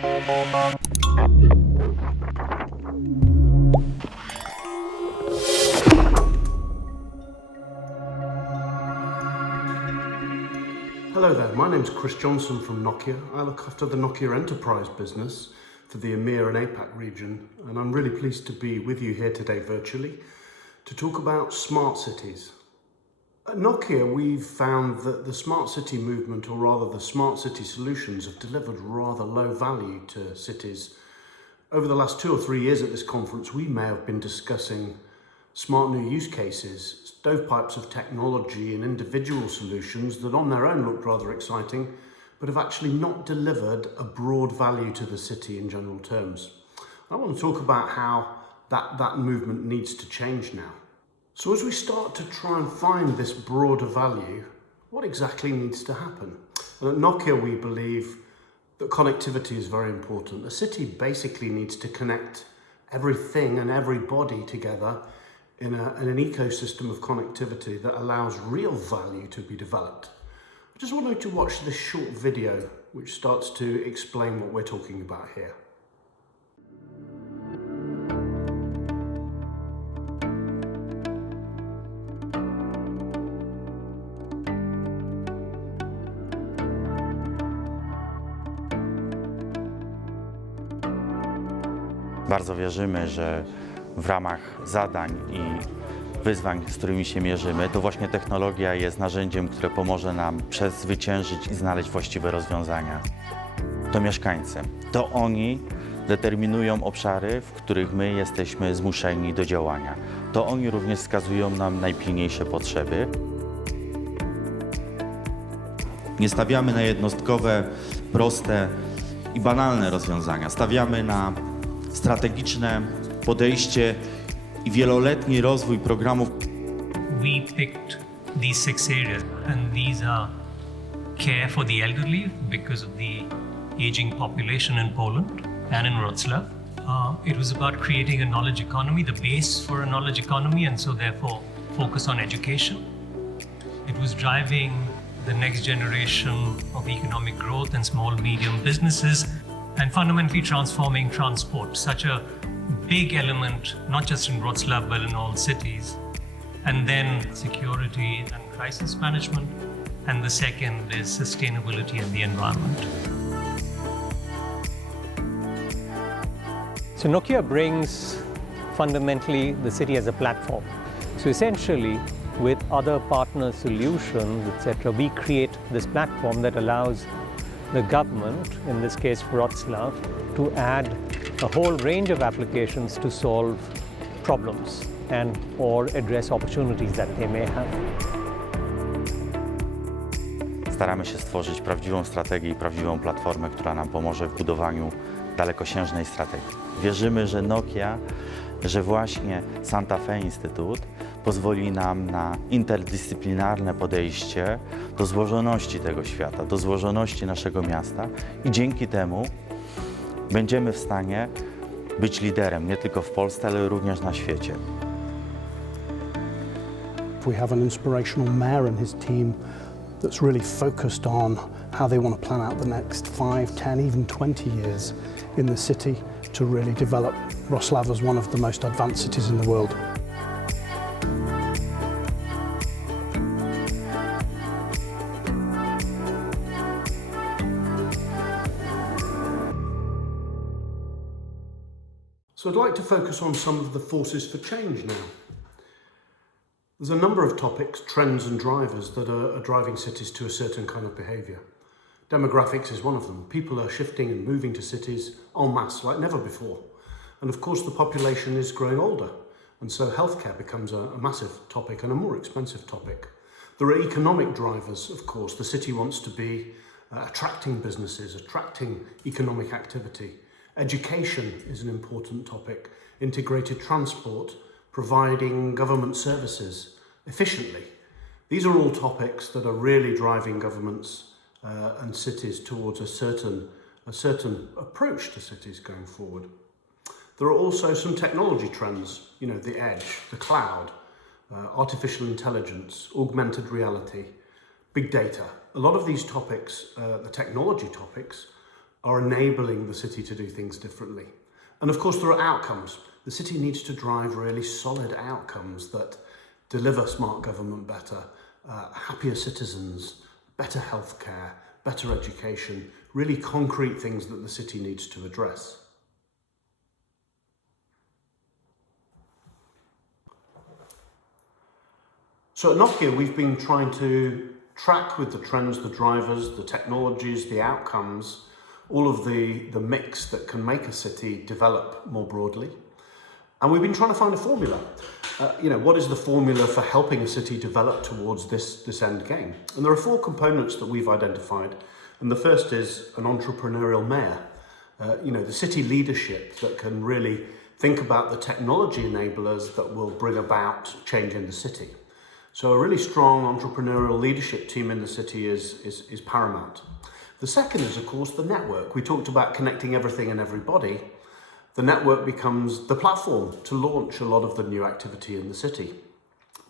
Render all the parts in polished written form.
Hello there, my name's Chris Johnson from Nokia. I look after the Nokia Enterprise business for the EMEA and APAC region, and I'm really pleased to be with you here today virtually to talk about smart cities. At Nokia, we've found that the smart city movement, or rather the smart city solutions, have delivered rather low value to cities. Over the last 2 or 3 years at this conference, we may have been discussing smart new use cases, stovepipes of technology and individual solutions that on their own looked rather exciting, but have actually not delivered a broad value to the city in general terms. I want to talk about how that movement needs to change now. So as we start to try and find this broader value, what exactly needs to happen? And at Nokia, we believe that connectivity is very important. A city basically needs to connect everything and everybody together in an ecosystem of connectivity that allows real value to be developed. I just want you to watch this short video which starts to explain what we're talking about here. Bardzo wierzymy, że w ramach zadań i wyzwań, z którymi się mierzymy, to właśnie technologia jest narzędziem, które pomoże nam przezwyciężyć i znaleźć właściwe rozwiązania. To mieszkańcy, to oni determinują obszary, w których my jesteśmy zmuszeni do działania. To oni również wskazują nam najpilniejsze potrzeby. Nie stawiamy na jednostkowe, proste i banalne rozwiązania. Stawiamy na strategiczne podejście i wieloletni rozwój programów. We picked these 6 areas, and these are care for the elderly because of the aging population in Poland and in Wrocław. It was about creating a knowledge economy, the base for a knowledge economy, and so therefore focus on education. It was driving the next generation of economic growth and small, medium businesses, and fundamentally transforming transport, such a big element, not just in Wrocław, but in all cities. And then security and crisis management. And the second is sustainability and the environment. So Nokia brings fundamentally the city as a platform. So essentially, with other partner solutions, etc., we create this platform that allows the government, in this case Wrocław, to add a whole range of applications to solve problems and or address opportunities that they may have. Staramy się stworzyć prawdziwą strategię i prawdziwą platformę, która nam pomoże w budowaniu dalekosiężnej strategii. Wierzymy, że Nokia, że właśnie Santa Fe Instytut pozwoli nam na interdyscyplinarne podejście do złożoności tego świata, do złożoności naszego miasta i dzięki temu będziemy w stanie być liderem nie tylko w Polsce, ale również na świecie. We have an inspirational mayor and his team that's really focused on how they want to plan out the next 5, 10, even 20 years in the city to really develop Wrocław as one of the most advanced cities in the world. So I'd like to focus on some of the forces for change now. There's a number of topics, trends and drivers that are driving cities to a certain kind of behaviour. Demographics is one of them. People are shifting and moving to cities en masse like never before. And of course the population is growing older, and so healthcare becomes a massive topic and a more expensive topic. There are economic drivers, of course. The city wants to be attracting businesses, attracting economic activity. Education is an important topic. Integrated transport, providing government services efficiently. These are all topics that are really driving governments and cities towards a certain approach to cities going forward. There are also some technology trends, you know, the edge, the cloud, artificial intelligence, augmented reality, big data. A lot of these topics, the technology topics, are enabling the city to do things differently. And of course there are outcomes. The city needs to drive really solid outcomes that deliver smart government better, happier citizens, better healthcare, better education, really concrete things that the city needs to address. So at Nokia, we've been trying to track with the trends, the drivers, the technologies, the outcomes, all of the mix that can make a city develop more broadly. And we've been trying to find a formula. What is the formula for helping a city develop towards this end game? And there are 4 components that we've identified. And the first is an entrepreneurial mayor. The city leadership that can really think about the technology enablers that will bring about change in the city. So a really strong entrepreneurial leadership team in the city is paramount. The second is, of course, the network. We talked about connecting everything and everybody. The network becomes the platform to launch a lot of the new activity in the city.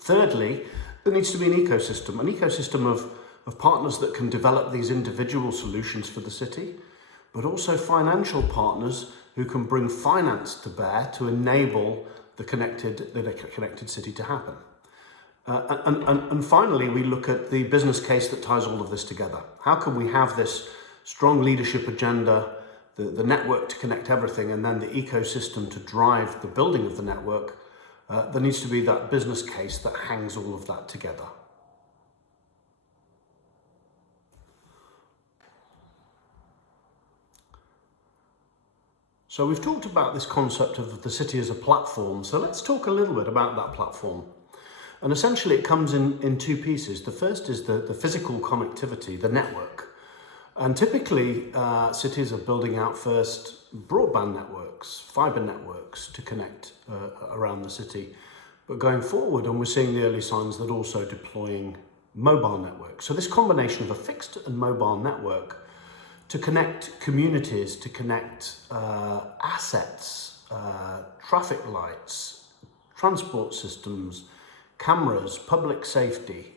Thirdly, there needs to be an ecosystem of partners that can develop these individual solutions for the city, but also financial partners who can bring finance to bear to enable the connected city to happen. And finally, we look at the business case that ties all of this together. How can we have this strong leadership agenda, the network to connect everything, and then the ecosystem to drive the building of the network? There needs to be that business case that hangs all of that together. So we've talked about this concept of the city as a platform. So let's talk a little bit about that platform. And essentially it comes in 2 pieces. The first is the physical connectivity, the network. And typically cities are building out first broadband networks, fiber networks to connect around the city. But going forward, and we're seeing the early signs that also deploying mobile networks. So this combination of a fixed and mobile network to connect communities, to connect assets, traffic lights, transport systems, cameras, public safety,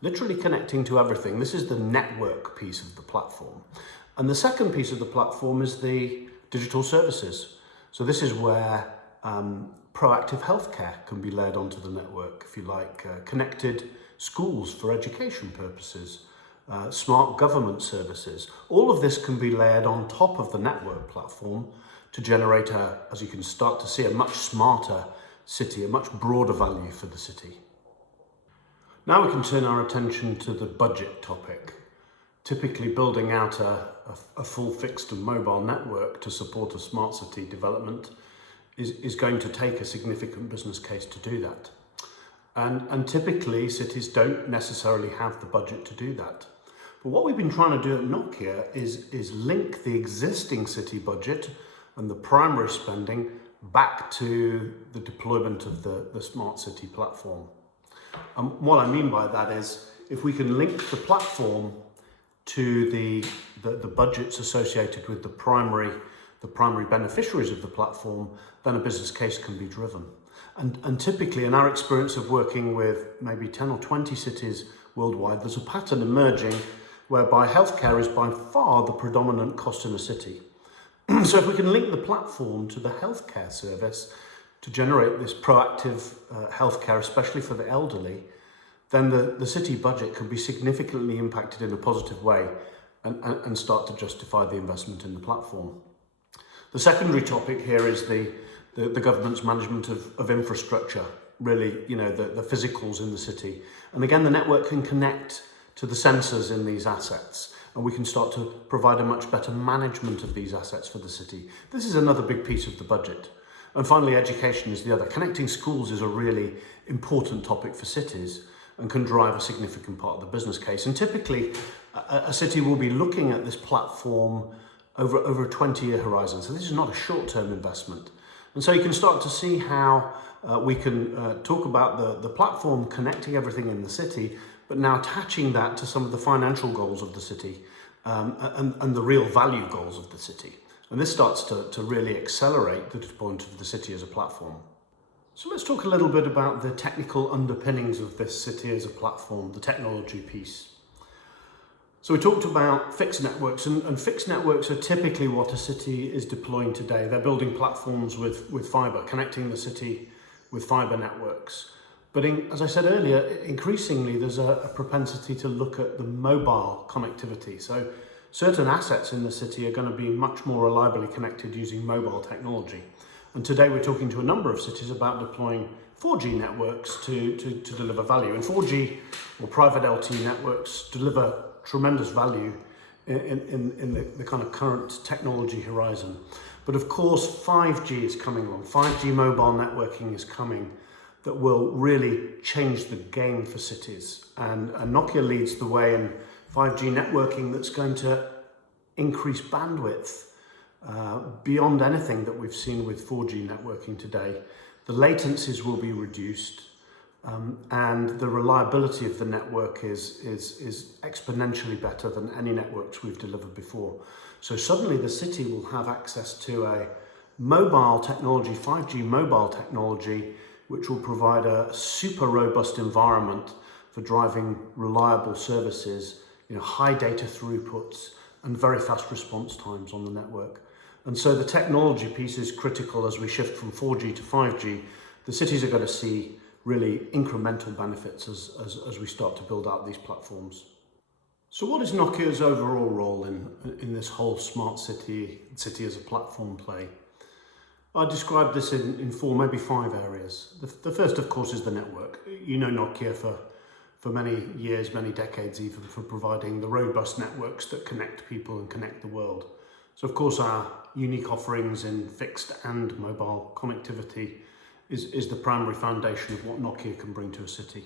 literally connecting to everything. This is the network piece of the platform. And the second piece of the platform is the digital services. So this is where proactive healthcare can be laid onto the network, if you like, connected schools for education purposes, smart government services. All of this can be layered on top of the network platform to generate, as you can start to see, a much smarter city, a much broader value for the city. Now we can turn our attention to the budget topic. Typically building out a full fixed and mobile network to support a smart city development is going to take a significant business case to do that. And typically cities don't necessarily have the budget to do that. But what we've been trying to do at Nokia is link the existing city budget and the primary spending back to the deployment of the smart city platform. And what I mean by that is, if we can link the platform to the budgets associated with the primary beneficiaries of the platform, then a business case can be driven. And typically, in our experience of working with maybe 10 or 20 cities worldwide, there's a pattern emerging whereby healthcare is by far the predominant cost in a city. So if we can link the platform to the healthcare service to generate this proactive healthcare, especially for the elderly, then the city budget can be significantly impacted in a positive way and start to justify the investment in the platform. The secondary topic here is the government's management of infrastructure, really, the physicals in the city. And again, the network can connect to the sensors in these assets, and we can start to provide a much better management of these assets for the city. This is another big piece of the budget. And finally, education is the other. Connecting schools is a really important topic for cities and can drive a significant part of the business case. And typically, a city will be looking at this platform over a 20-year horizon. So this is not a short-term investment. And so you can start to see how we can talk about the platform connecting everything in the city, but now attaching that to some of the financial goals of the city and the real value goals of the city. And this starts to really accelerate the deployment of the city as a platform. So let's talk a little bit about the technical underpinnings of this city as a platform, the technology piece. So we talked about fixed networks, and fixed networks are typically what a city is deploying today. They're building platforms with fibre, connecting the city with fibre networks. But as I said earlier, increasingly there's a propensity to look at the mobile connectivity. So certain assets in the city are going to be much more reliably connected using mobile technology. And today we're talking to a number of cities about deploying 4G networks to deliver value. And 4G or private LTE networks deliver tremendous value in the kind of current technology horizon. But of course 5G is coming along. 5G mobile networking is coming that will really change the game for cities. And Nokia leads the way in 5G networking that's going to increase bandwidth beyond anything that we've seen with 4G networking today. The latencies will be reduced, and the reliability of the network is exponentially better than any networks we've delivered before. So suddenly the city will have access to a mobile technology, 5G mobile technology, which will provide a super robust environment for driving reliable services, high data throughputs and very fast response times on the network. And so the technology piece is critical as we shift from 4G to 5G. The cities are going to see really incremental benefits as we start to build out these platforms. So what is Nokia's overall role in this whole smart city as a platform play? I described this in 4, maybe 5 areas. The first, of course, is the network. You know Nokia for many years, many decades even, for providing the robust networks that connect people and connect the world. So of course our unique offerings in fixed and mobile connectivity is the primary foundation of what Nokia can bring to a city.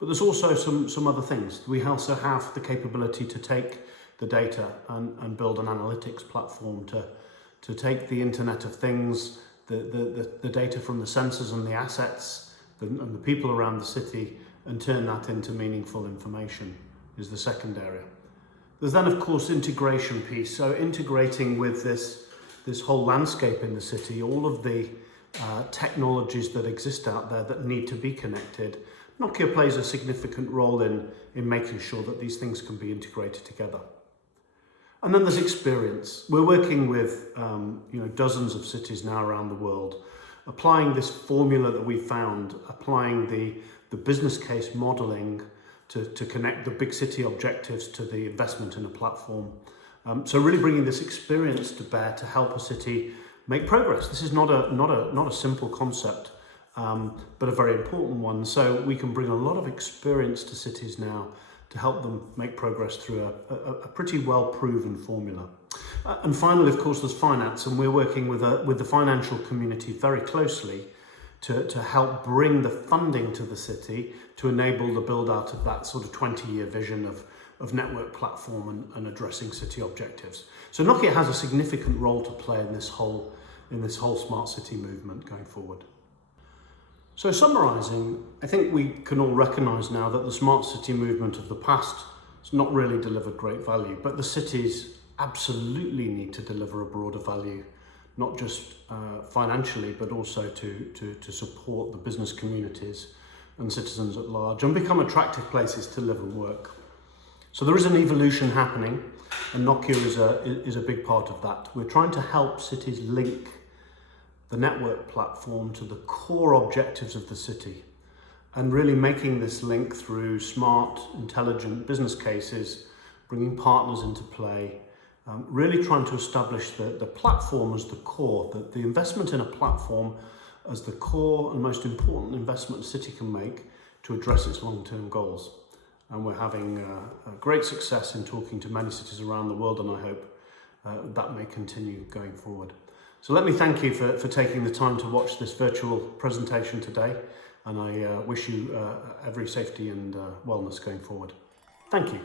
But there's also some other things. We also have the capability to take the data and build an analytics platform to take the Internet of Things, the data from the sensors and the assets and the people around the city, and turn that into meaningful information is the second area. There's then, of course, integration piece. So integrating with this whole landscape in the city, all of the technologies that exist out there that need to be connected. Nokia plays a significant role in making sure that these things can be integrated together. And then there's experience. We're working with dozens of cities now around the world, applying this formula that we found, applying the business case modeling to connect the big city objectives to the investment in a platform. So really bringing this experience to bear to help a city make progress. This is not a simple concept, but a very important one. So we can bring a lot of experience to cities now to help them make progress through a pretty well-proven formula. And finally, of course, there's finance, and we're working with the financial community very closely to help bring the funding to the city to enable the build-out of that sort of 20-year vision of network platform and addressing city objectives. So Nokia has a significant role to play in this whole smart city movement going forward. So summarising, I think we can all recognise now that the smart city movement of the past has not really delivered great value, but the cities absolutely need to deliver a broader value, not just financially, but also to support the business communities and citizens at large and become attractive places to live and work. So there is an evolution happening, and Nokia is a big part of that. We're trying to help cities link the network platform to the core objectives of the city, and really making this link through smart, intelligent business cases, bringing partners into play, really trying to establish the platform as the core, that the investment in a platform as the core and most important investment a city can make to address its long-term goals. And we're having great success in talking to many cities around the world, and I hope that may continue going forward. So let me thank you for taking the time to watch this virtual presentation today, and I wish you every safety and wellness going forward. Thank you.